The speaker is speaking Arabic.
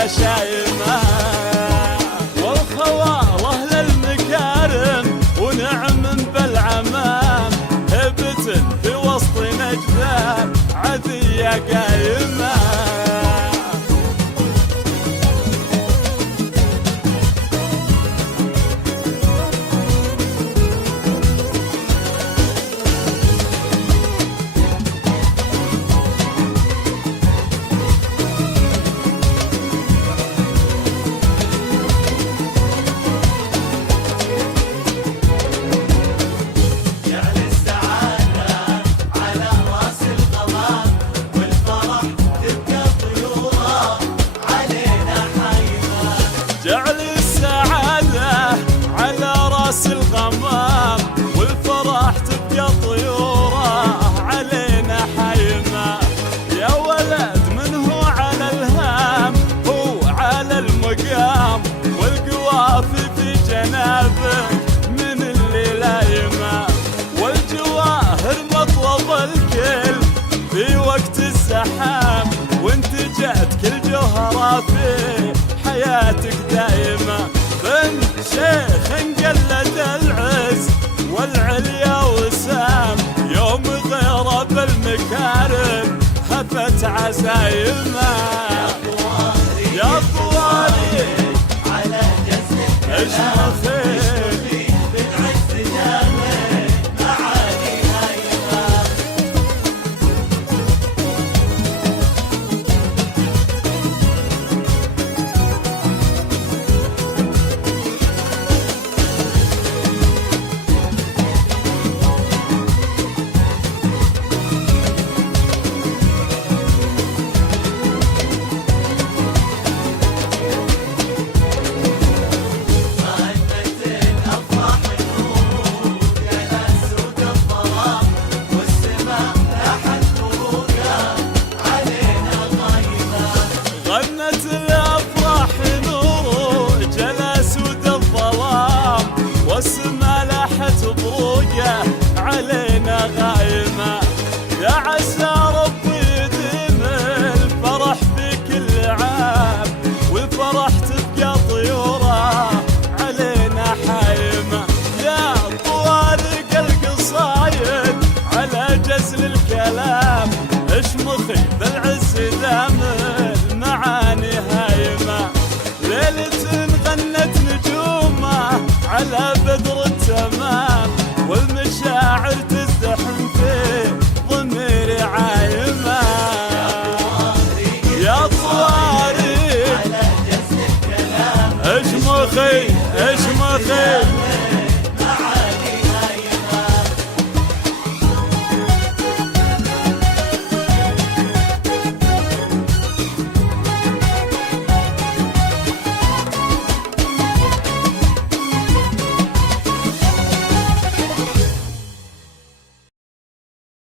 يا شايمة، والخواله للمكارم ونعم بالعمام، هبة في وسط نجدة عدية قايمة. جعل السعادة على راس الغمام، والفرح تبقى طيوره علينا حيمة. يا ولد من هو على الهام هو على المقام، والقوافي في جنابك من اللي لايمة، والجواهر مطلب الكل في وقت الزحام، وانتجت كل جوهرة في حياتك دايمة. بنت شيخ انقلد العز والعليا وسام، يوم غيره بالمكارم هفت عزايمة. يا طوالي على جسمك اشمخي بالعز جامد معاني هايمة. غنت الأفراح نور جلا سود الظلام، والسما لاحت بروقه علينا غايمة. يا عسى ربي يديم الفرح في كل عام، والفرح تبقى طيوره علينا حايمة. يا طوارق القصايد على جزل الكلام، اشمخي بالعز دامل معاني هايمة. ليلة غنت نجومه على بدر التمام، والمشاعر تزدحم في ضميري عايمة. يا طوارق على جسمك كلام اشمخي اشمخي